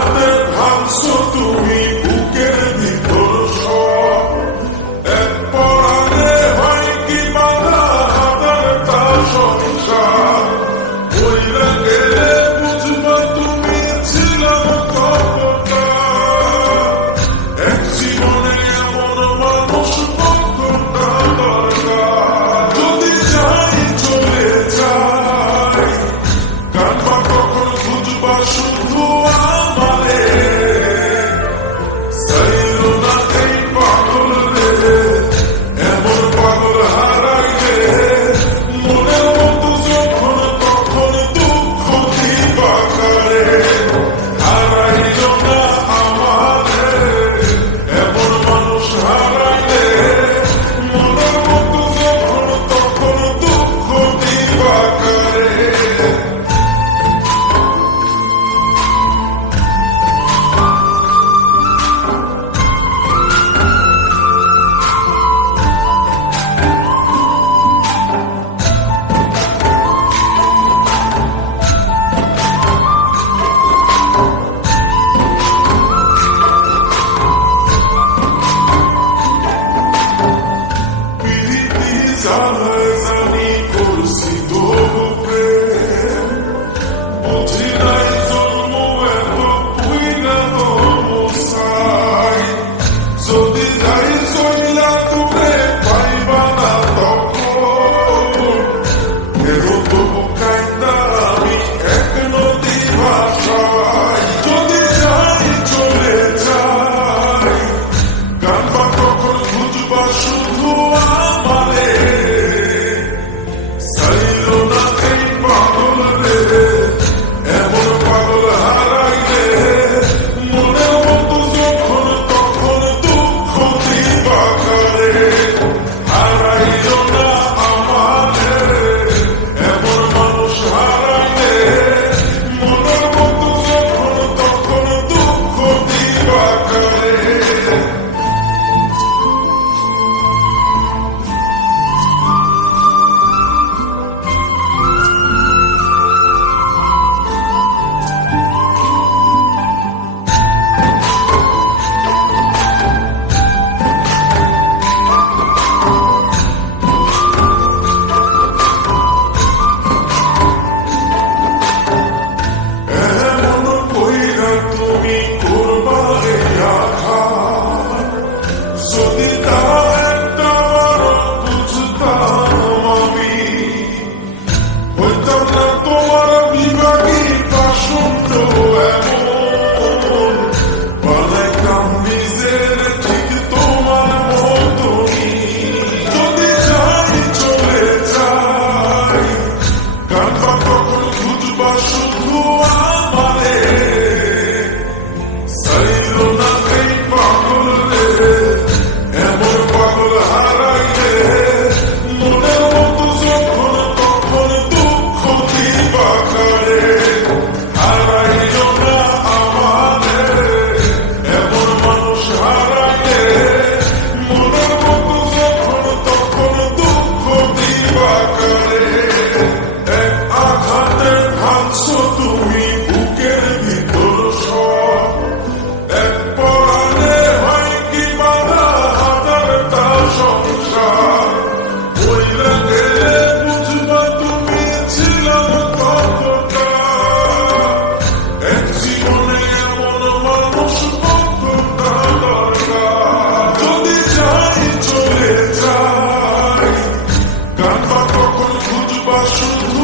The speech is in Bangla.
আঘাতে ভাঙছো তুমি বুকের ভিতর সব, এক পরাণে হয় কি বাধা হাজারটা সংসার, বইরা গেলে বুঝবা তুমি ছিলাম কতটা, এক জীবনে এমন মানুষ কতটা দরকার, যদি চাই চলে যাই কানবা কখন খুঁজবা শুধু আমারে, চাইলো না এই পাগল রে, এমন পাগল হারাইলে মনের মতো যখন তখন দুঃখ দিবা কারে, হারাইলো না আমারে, এমন মানুষ হারাইলে মনের মতো যখন তখন দুঃখ দিবা কারে। জানি করছি তবু প্রেম, বুঝি নাই জন্ম এত পুইরা নমসাই, যদি যাই চইলা তুমি পাইবা না তখন, কেহ তবু কান্দা আমি এক নদী ভাষায়, যদি যাই চলে যাই কানবা কখন খুঁজবা শুধু আমারে, চাইলো না এই পাগল রে, এমন পাগল হারাইলে মনের মতো যখন তখন দুঃখ দিবা কারে, হারাইলো না আমারে, এমন মানুষ হারাইলে মনের মতো যখন তখন দুঃখ দিবা কারে। এমন কইরা তুমি করবা এই আঘাত, যদি তা একটা বারো বুঝতাম আমি, হইতাম না তোমার বিভাগী পাষণ্ড এমন, বানাইতাম নিজের ঠিক তোমার মতনই, যদি যাই চলে যাই কানবা কখন খুঁজবা শুধু আমারে, চাইলো না এই পাগল রে, এমন পাগল হারাইলে মনের মতো যখন তখন দুঃখ দিবা কারে, হারাইলো না আমারে, এমন মানুষ হারাইলে মনের মতো যখন তখন দুঃখ দিবা কারে, এক আঘাতে ভাঙছো তুমি বুকের ভিতর সব, এক পরাণে হয় কি বাধা হাজারটা সংসার, বইরা গেলে বুঝবা তুমি ছিলাম কতটা, এক জীবনে এমন মানুষ কতটা দরকার, যদি যাই চলে যাই কানবা কখন খুঁজবা শুধু